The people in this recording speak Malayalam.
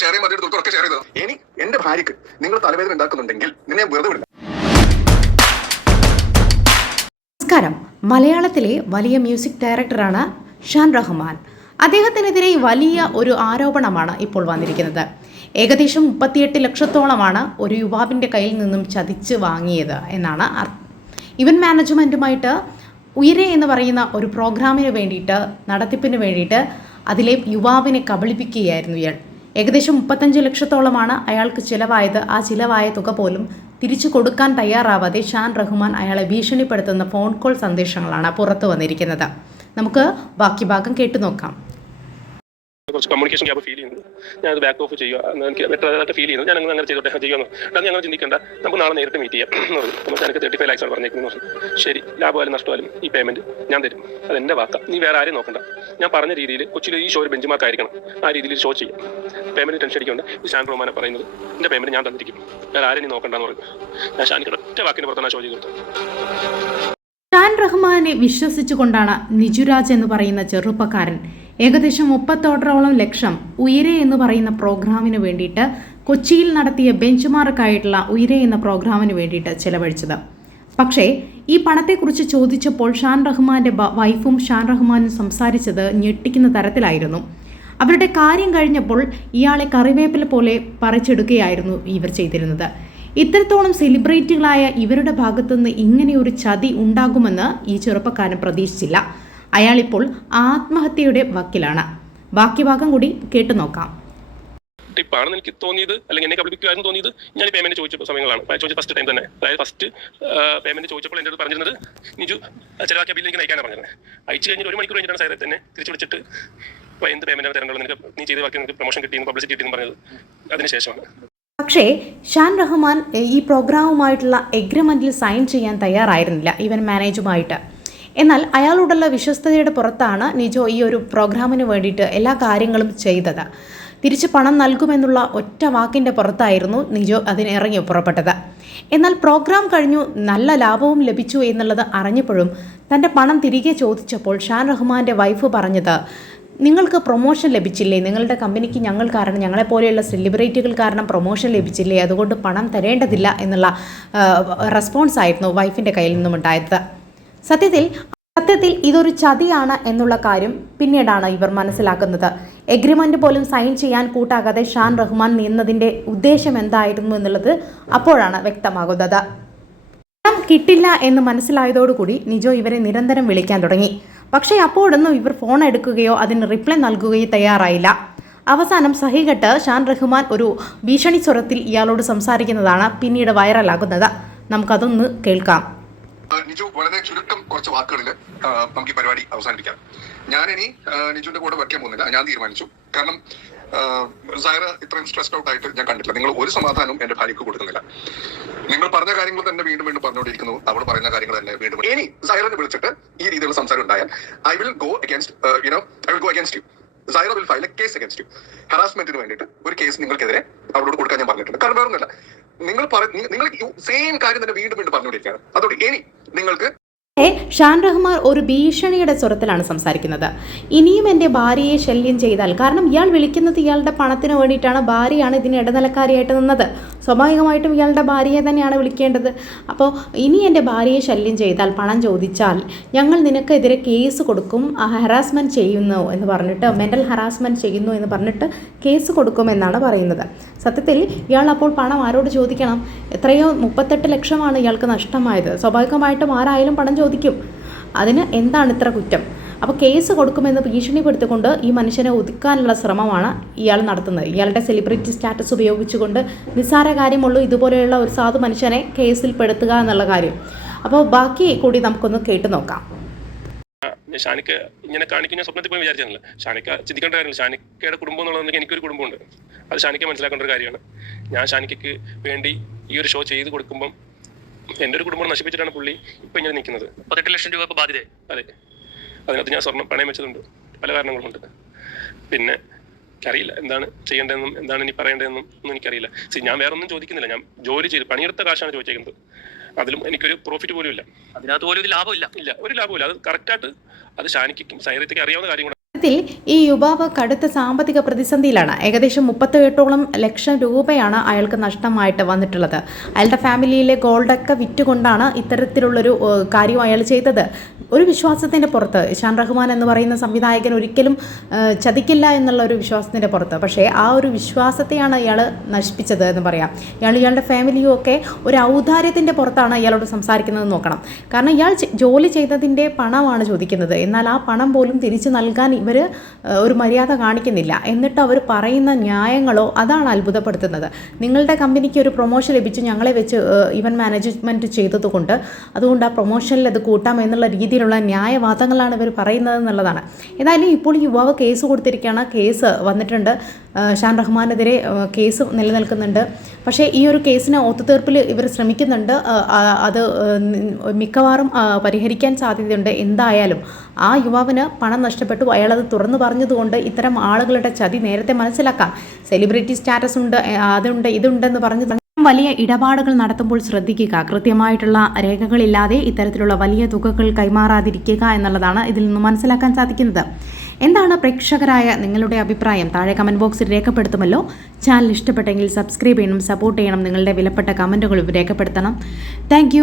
ഷെയർ ചെയ്യാൻ മതി ഒക്കെ ഷെയർ ചെയ്തത്. ഇനി എന്റെ ഭാര്യക്ക് നിങ്ങൾ തലവേദന ഉണ്ടാക്കുന്നുണ്ടെങ്കിൽ നിന്നെ വെറുതെ വിടില്ല നമസ്കാരം. മലയാളത്തിലെ വലിയ മ്യൂസിക് ഡയറക്ടറാണ് ഷാൻ റഹ്മാൻ. അദ്ദേഹത്തിനെതിരെ വലിയ ഒരു ആരോപണമാണ് ഇപ്പോൾ വന്നിരിക്കുന്നത്. ഏകദേശം മുപ്പത്തിയെട്ട് ലക്ഷത്തോളമാണ് ഒരു യുവാവിന്റെ കയ്യിൽ നിന്നും ചതിച്ച് വാങ്ങിയത് എന്നാണ് ഇവൻ മാനേജ്മെന്റുമായിട്ട് ഉയരെ എന്ന് പറയുന്ന ഒരു പ്രോഗ്രാമിന് വേണ്ടിയിട്ട് നടത്തിപ്പിന് വേണ്ടിയിട്ട് അതിലെ യുവാവിനെ കബളിപ്പിക്കുകയായിരുന്നു ഇയാൾ. ഏകദേശം മുപ്പത്തഞ്ച് ലക്ഷത്തോളമാണ് അയാൾക്ക് ചിലവായത്. ആ ചിലവായ തുക പോലും തിരിച്ചു കൊടുക്കാൻ തയ്യാറാവാതെ ഷാൻ റഹ്മാൻ അയാളെ ഭീഷണിപ്പെടുത്തുന്ന ഫോൺ കോൾ സന്ദേശങ്ങളാണ് പുറത്തു വന്നിരിക്കുന്നത്. നമുക്ക് ബാക്കി ഭാഗം കേട്ടു നോക്കാം. കമ്മ്യൂണിക്കേഷൻ ഗ്യാപ്പ് ഫീൽ ചെയ്യുന്നത്. ഞാൻ അത് ബാക്ക് ഓഫ് ചെയ്യുക എനിക്ക് ബെറ്റർ ആയിട്ട് ഫീൽ ചെയ്യുന്നു ഞാൻ അങ്ങനെ ചെയ്തോട്ടെ. ചെയ്യുന്നു അത് ഞങ്ങൾ ചിന്തിക്കേണ്ട. നമുക്ക് നാളെ നേരിട്ട് മീറ്റ് ചെയ്യാം എന്ന് പറഞ്ഞു. നമുക്ക് എനിക്ക് തേർട്ടി ഫൈവ് ലാക്സ് ആണ് പറഞ്ഞേക്കുന്നത് പറഞ്ഞു. ശരി ലാഭമായാലും നഷ്ടമായാലും ഈ പേയ്മെന്റ് ഞാൻ തരും. അത് എന്റെ വാക്ക. നീ വേറെ ആരെയും നോക്കണ്ട. ഞാൻ പറഞ്ഞ രീതിയിൽ കൊച്ചിയിൽ ഈ ഷോ ഒരു ബെഞ്ച് മാർക്ക് ആയിരിക്കണം. ആ രീതിയിൽ ഷോ ചെയ്യാം. പേയ്മെന്റ് ടെൻഷൻ അടിക്കൊണ്ട്. ഈ ഷാൻ പ്രമാനം പറയുന്നത്. എന്റെ പേയ്മെന്റ് ഞാൻ തന്നിരിക്കും. വേറെ ആരെയും നീ നോക്കണ്ടെന്ന് പറഞ്ഞു. ഞാൻ ഷാനിക്ക് ഒറ്റ വാക്കിന് പുറത്താണ് ഷോ ചെയ്ത് ഷാൻ റഹ്മാനെ വിശ്വസിച്ചുകൊണ്ടാണ് നിജുരാജ് എന്ന് പറയുന്ന ചെറുപ്പക്കാരൻ ഏകദേശം മുപ്പത്തോടരോളം ലക്ഷം ഉയരെ എന്ന് പറയുന്ന പ്രോഗ്രാമിന് വേണ്ടിയിട്ട് കൊച്ചിയിൽ നടത്തിയ ബെഞ്ച് മാർക്കായിട്ടുള്ള ഉയരെ എന്ന പ്രോഗ്രാമിന് വേണ്ടിയിട്ട് ചെലവഴിച്ചത്. പക്ഷേ ഈ പണത്തെക്കുറിച്ച് ചോദിച്ചപ്പോൾ ഷാൻ റഹ്മാന്റെ വൈഫും ഷാൻ റഹ്മാനും സംസാരിച്ചത് ഞെട്ടിക്കുന്ന തരത്തിലായിരുന്നു. അവരുടെ കാര്യം കഴിഞ്ഞപ്പോൾ ഇയാളെ കറിവേപ്പില പോലെ പറിച്ചെടുക്കുകയായിരുന്നു ഇവർ ചെയ്തിരുന്നത്. ഇത്രത്തോളം സെലിബ്രിറ്റികളായ ഇവരുടെ ഭാഗത്തുനിന്ന് ഇങ്ങനെയൊരു ചതി ഉണ്ടാകുമെന്ന് ഈ ചെറുപ്പക്കാരൻ പ്രതീക്ഷിച്ചില്ല. അയാളിപ്പോൾ ആത്മഹത്യയുടെ വക്കിലാണ്. ബാക്കി ഭാഗം കൂടി കേട്ടു നോക്കാം. ടിപ്പാണെന്ന് എനിക്ക് തോന്നിയത് അല്ലെങ്കിൽ എന്നെ കബളിപ്പിക്കുമായിരുന്നു തോന്നിയത്. ഞാൻ പേയ്മെന്റ് ചോദിച്ച സമയങ്ങളാണ്. ചോദിച്ച ഫസ്റ്റ് ടൈം തന്നെ. അതായത് ഫസ്റ്റ് പേയ്മെന്റ് ചോദിച്ചപ്പോൾ എന്റെ അടുത്ത് പറഞ്ഞിരുന്നത് നിജു ആ ബില്ല് ബില്ലിലേക്ക് നയിക്കാനാണ് പറഞ്ഞത്. അയച്ചു കഴിഞ്ഞിട്ട് ഒരു മണിക്കൂർ കഴിഞ്ഞിട്ടാണ് സാറേ തന്നെ തിരിച്ചു വിളിച്ചിട്ട് അപ്പോൾ എന്ത് പേയ്മെന്റ് തരേണ്ടത് നിനക്ക് നീ ചെയ്ത് ബാക്കി നിനക്ക് പ്രൊമോഷൻ കിട്ടിയെന്ന് പബ്ലിസിറ്റി കിട്ടിയെന്ന് പറഞ്ഞത് അതിനുശേഷമാണ്. പക്ഷേ ഷാൻ റഹ്മാൻ ഈ പ്രോഗ്രാമുമായിട്ടുള്ള എഗ്രിമെന്റിൽ സൈൻ ചെയ്യാൻ തയ്യാറായിരുന്നില്ല ഈവൻ മാനേജുമായിട്ട് എന്നാൽ അയാളോടുള്ള വിശ്വസ്തതയുടെ പുറത്താണ് നിജോ ഈ ഒരു പ്രോഗ്രാമിന് വേണ്ടിയിട്ട് എല്ലാ കാര്യങ്ങളും ചെയ്തത്. തിരിച്ച് പണം നൽകുമെന്നുള്ള ഒറ്റ വാക്കിന്റെ പുറത്തായിരുന്നു നിജോ അതിനിറങ്ങി പുറപ്പെട്ടത്. എന്നാൽ പ്രോഗ്രാം കഴിഞ്ഞു നല്ല ലാഭവും ലഭിച്ചു എന്നുള്ളത് അറിഞ്ഞപ്പോഴും തന്റെ പണം തിരികെ ചോദിച്ചപ്പോൾ ഷാൻ റഹ്മാന്റെ വൈഫ് പറഞ്ഞത് നിങ്ങൾക്ക് പ്രൊമോഷൻ ലഭിച്ചില്ലേ? നിങ്ങളുടെ കമ്പനിക്ക് ഞങ്ങൾ കാരണം ഞങ്ങളെപ്പോലെയുള്ള സെലിബ്രിറ്റികൾ കാരണം പ്രൊമോഷൻ ലഭിച്ചില്ലേ? അതുകൊണ്ട് പണം തരേണ്ടതില്ല എന്നുള്ള റെസ്പോൺസ് ആയിരുന്നു വൈഫിന്റെ കയ്യിൽ നിന്നും ഉണ്ടായത് സത്യത്തിൽ സത്യത്തിൽ ഇതൊരു ചതിയാണ് എന്നുള്ള കാര്യം പിന്നീടാണ് ഇവർ മനസ്സിലാക്കുന്നത്. എഗ്രിമെന്റ് പോലും സൈൻ ചെയ്യാൻ കൂട്ടാകാതെ ഷാൻ റഹ്മാൻ നിന്നതിന്റെ ഉദ്ദേശം എന്തായിരുന്നു എന്നുള്ളത് അപ്പോഴാണ് വ്യക്തമാകുന്നത്. പണം കിട്ടില്ല എന്ന് മനസ്സിലായതോടുകൂടി നിജോ ഇവരെ നിരന്തരം വിളിക്കാൻ തുടങ്ങി. പക്ഷേ അപ്പോഴൊന്നും ഇവർ ഫോൺ എടുക്കുകയോ അതിന് റിപ്ലൈ നൽകുകയോ തയ്യാറായില്ല. അവസാനം സഹികെട്ട് ഷാൻ റഹ്മാൻ ഒരു ഭീഷണി സ്വരത്തിൽ ഇയാളോട് സംസാരിക്കുന്നതാണ് പിന്നീട് വൈറലാകുന്നത്. നമുക്കതൊന്ന് കേൾക്കാം. നിജു വളരെ ചുരുക്കം കുറച്ച് വാക്കുകളിൽ നമുക്ക് ഈ പരിപാടി അവസാനിപ്പിക്കാം. ഞാൻ ഇനി നിജുവിന്റെ കൂടെ വയ്ക്കാൻ പോകുന്നില്ല. ഞാൻ തീരുമാനിച്ചു. കാരണം സൈറ ഇത്രയും സ്ട്രെസ്ഡ് ഔട്ട് ആയിട്ട് ഞാൻ കണ്ടിട്ടില്ല. നിങ്ങൾ ഒരു സമാധാനവും എന്റെ ഭാര്യക്ക് കൊടുക്കുന്നില്ല. നിങ്ങൾ പറഞ്ഞ കാര്യങ്ങൾ തന്നെ വീണ്ടും വീണ്ടും പറഞ്ഞുകൊണ്ടിരിക്കുന്നു. അവൾ പറയുന്ന കാര്യങ്ങൾ തന്നെ വീണ്ടും ഇനി സൈറനെ വിളിച്ചിട്ട് ഈ രീതിയിലുള്ള സംസാരം ഉണ്ടായാൽ I will go against you know I will go against you Saira will file a case against you ഹറാസ്മെന്റിന് വേണ്ടിയിട്ട് ഒരു കേസ് നിങ്ങൾക്കെതിരെ അവളോട് കൊടുക്കാൻ ഞാൻ പറഞ്ഞിട്ടുണ്ട്. കാരണം വേറൊന്നുമില്ല. നിങ്ങൾ നിങ്ങൾ സെയിം കാര്യം തന്നെ വീണ്ടും വീണ്ടും പറഞ്ഞുകൊണ്ടിരിക്കുകയാണ്. അതോടെ ഇനി നിങ്ങൾക്ക് ഷാൻ റഹ്മാൻ ഒരു ഭീഷണിയുടെ സ്വരത്തിലാണ് സംസാരിക്കുന്നത്. ഇനിയും എന്റെ ഭാര്യയെ ശല്യം ചെയ്താൽ കാരണം ഇയാൾ വിളിക്കുന്നത് ഇയാളുടെ പണത്തിന് വേണ്ടിയിട്ടാണ് ഭാര്യയാണ് ഇതിന് ഇടനിലക്കാരിയായിട്ട് നിന്നത്. സ്വാഭാവികമായിട്ടും ഇയാളുടെ ഭാര്യയെ തന്നെയാണ് വിളിക്കേണ്ടത്. അപ്പോൾ ഇനി എന്റെ ഭാര്യയെ ശല്യം ചെയ്താൽ പണം ചോദിച്ചാൽ ഞങ്ങൾ നിനക്കെതിരെ കേസ് കൊടുക്കും ഹറാസ്മെന്റ് ചെയ്യുന്നു എന്ന് പറഞ്ഞിട്ട് മെന്റൽ ഹറാസ്മെന്റ് ചെയ്യുന്നു എന്ന് പറഞ്ഞിട്ട് കേസ് കൊടുക്കുമെന്നാണ് പറയുന്നത്. സത്യത്തിൽ ഇയാൾ അപ്പോൾ പണം ആരോട് ചോദിക്കണം? എത്രയോ മുപ്പത്തെട്ട് ലക്ഷമാണ് ഇയാൾക്ക് നഷ്ടമായത്. സ്വാഭാവികമായിട്ടും ആരായാലും പണം ചോദിക്കും. അതിന് എന്താണ് ഇത്ര കുറ്റം? അപ്പോൾ കേസ് കൊടുക്കുമെന്ന് ഭീഷണിപ്പെടുത്തിക്കൊണ്ട് ഈ മനുഷ്യനെ ഒതുക്കാനുള്ള ശ്രമമാണ് ഇയാൾ നടത്തുന്നത്. ഇയാളുടെ സെലിബ്രിറ്റി സ്റ്റാറ്റസ് ഉപയോഗിച്ചുകൊണ്ട് നിസ്സാര കാര്യമുള്ളൂ ഇതുപോലെയുള്ള ഒരു സാധു മനുഷ്യനെ കേസിൽ പെടുത്തുക എന്നുള്ള കാര്യം. അപ്പോൾ ബാക്കി കൂടി നമുക്കൊന്ന് കേട്ടു നോക്കാം. ഷാനിക്ക് ഞാൻ ഷാനിക്ക ഇങ്ങനെ കാണിക്കുന്ന സ്വപ്നത്തിൽ പോയി വിചാരിച്ചില്ല ഷാനിക്ക ചിന്തിക്കേണ്ട കാര്യമില്ല. ഷാനിക്കയുടെ കുടുംബം എന്നുള്ളത് എനിക്കൊരു കുടുംബമുണ്ട്. അത് ഷാനിക്ക മനസ്സിലാക്കേണ്ട ഒരു കാര്യമാണ്. ഞാൻ ഷാനിക്കയ്ക്ക് വേണ്ടി ഈ ഒരു ഷോ ചെയ്ത് കൊടുക്കുമ്പം എന്റെ ഒരു കുടുംബം നശിപ്പിച്ചിട്ടാണ് പുള്ളി ഇപ്പം ഇങ്ങനെ നിൽക്കുന്നത്. പതിനെട്ട് ലക്ഷം രൂപ ബാധ്യത അതെ. അതിനകത്ത് ഞാൻ സ്വർണം പണയം വെച്ചതുണ്ട് പല കാരണങ്ങളുമുണ്ട്. പിന്നെ എനിക്കറിയില്ല എന്താണ് ചെയ്യേണ്ടതെന്നും എന്താണ് ഇനി പറയേണ്ടതെന്നും ഒന്നും എനിക്കറിയില്ല. സി ഞാൻ വേറെ ഒന്നും ചോദിക്കുന്നില്ല. ഞാൻ ജോലി ചെയ്ത് പണിയെടുത്ത കാശാണ് ചോദിച്ചേക്കുന്നത്. അതിലും എനിക്കൊരു പ്രോഫിറ്റ് പോലും ഇല്ല. അതിനകത്ത് പോലും ഒരു ലാഭമില്ല ഇല്ല. ഒരു ലാഭമില്ല അത് കറക്റ്റായിട്ട് അത് ഷാനിക്കും സൈറത്തേക്ക് അറിയാവുന്ന കാര്യം കൂടെ ത്തിൽ ഈ യുവാവ് കടുത്ത സാമ്പത്തിക പ്രതിസന്ധിയിലാണ്. ഏകദേശം മുപ്പത്തിയെട്ടോളം ലക്ഷം രൂപയാണ് അയാൾക്ക് നഷ്ടമായിട്ട് വന്നിട്ടുള്ളത്. അയാളുടെ ഫാമിലിയിലെ ഗോൾഡൊക്കെ വിറ്റുകൊണ്ടാണ് ഇത്തരത്തിലുള്ളൊരു കാര്യം അയാൾ ചെയ്തത്. ഒരു വിശ്വാസത്തിന്റെ പുറത്ത് ഇഷാൻ റഹ്മാൻ എന്ന് പറയുന്ന സംവിധായകൻ ഒരിക്കലും ചതിക്കില്ല എന്നുള്ള ഒരു വിശ്വാസത്തിന്റെ പുറത്ത്. പക്ഷേ ആ ഒരു വിശ്വാസത്തെയാണ് ഇയാൾ നശിപ്പിച്ചത് എന്ന് പറയാം. ഇയാൾ ഇയാളുടെ ഫാമിലിയും ഒക്കെ ഒരു ഔദാര്യത്തിന്റെ പുറത്താണ് ഇയാളോട് സംസാരിക്കുന്നത് നോക്കണം. കാരണം ഇയാൾ ജോലി ചെയ്തതിന്റെ പണമാണ് ചോദിക്കുന്നത്. എന്നാൽ ആ പണം പോലും തിരിച്ചു നൽകാൻ ഇവർ ഒരു മര്യാദ കാണിക്കുന്നില്ല. എന്നിട്ട് അവർ പറയുന്ന ന്യായങ്ങളോ അതാണ് അത്ഭുതപ്പെടുത്തുന്നത്. നിങ്ങളുടെ കമ്പനിക്ക് ഒരു പ്രൊമോഷൻ ലഭിച്ചു ഞങ്ങളെ വെച്ച് ഇവൻ മാനേജ്മെന്റ് ചെയ്തതുകൊണ്ട് അതുകൊണ്ട് ആ പ്രൊമോഷനിൽ അത് കൂട്ടാം എന്നുള്ള രീതിയിലുള്ള ന്യായവാദങ്ങളാണ് ഇവർ പറയുന്നത് എന്നുള്ളതാണ്. ഏതായാലും ഇപ്പോൾ യുവാവ് കേസ് കൊടുത്തിരിക്കുകയാണ്. കേസ് വന്നിട്ടുണ്ട്. ഷാൻ റഹ്മാനെതിരെ കേസ് നിലനിൽക്കുന്നുണ്ട്. പക്ഷേ ഈ ഒരു കേസിന് ഒത്തുതീർപ്പിൽ ഇവർ ശ്രമിക്കുന്നുണ്ട്. അത് മിക്കവാറും പരിഹരിക്കാൻ സാധ്യതയുണ്ട്. എന്തായാലും ആ യുവാവിന് പണം നഷ്ടപ്പെട്ടു. അയാളത് തുറന്നു പറഞ്ഞതുകൊണ്ട് ഇത്തരം ആളുകളുടെ ചതി നേരത്തെ മനസ്സിലാക്കാം. സെലിബ്രിറ്റി സ്റ്റാറ്റസ് ഉണ്ട് അതുണ്ട് ഇതുണ്ടെന്ന് പറഞ്ഞു വലിയ ഇടപാടുകൾ നടത്തുമ്പോൾ ശ്രദ്ധിക്കുക. കൃത്യമായിട്ടുള്ള രേഖകളില്ലാതെ ഇത്തരത്തിലുള്ള വലിയ തുകകൾ കൈമാറാതിരിക്കുക എന്നുള്ളതാണ് ഇതിൽ നിന്ന് മനസ്സിലാക്കാൻ സാധിക്കുന്നത്. എന്താണ് പ്രേക്ഷകരായ നിങ്ങളുടെ അഭിപ്രായം? താഴെ കമന്റ് ബോക്സിൽ രേഖപ്പെടുത്തുമല്ലോ. ചാനൽ ഇഷ്ടപ്പെട്ടെങ്കിൽ സബ്സ്ക്രൈബ് ചെയ്യണം സപ്പോർട്ട് ചെയ്യണം. നിങ്ങളുടെ വിലപ്പെട്ട കമന്റുകളും രേഖപ്പെടുത്തണം. താങ്ക്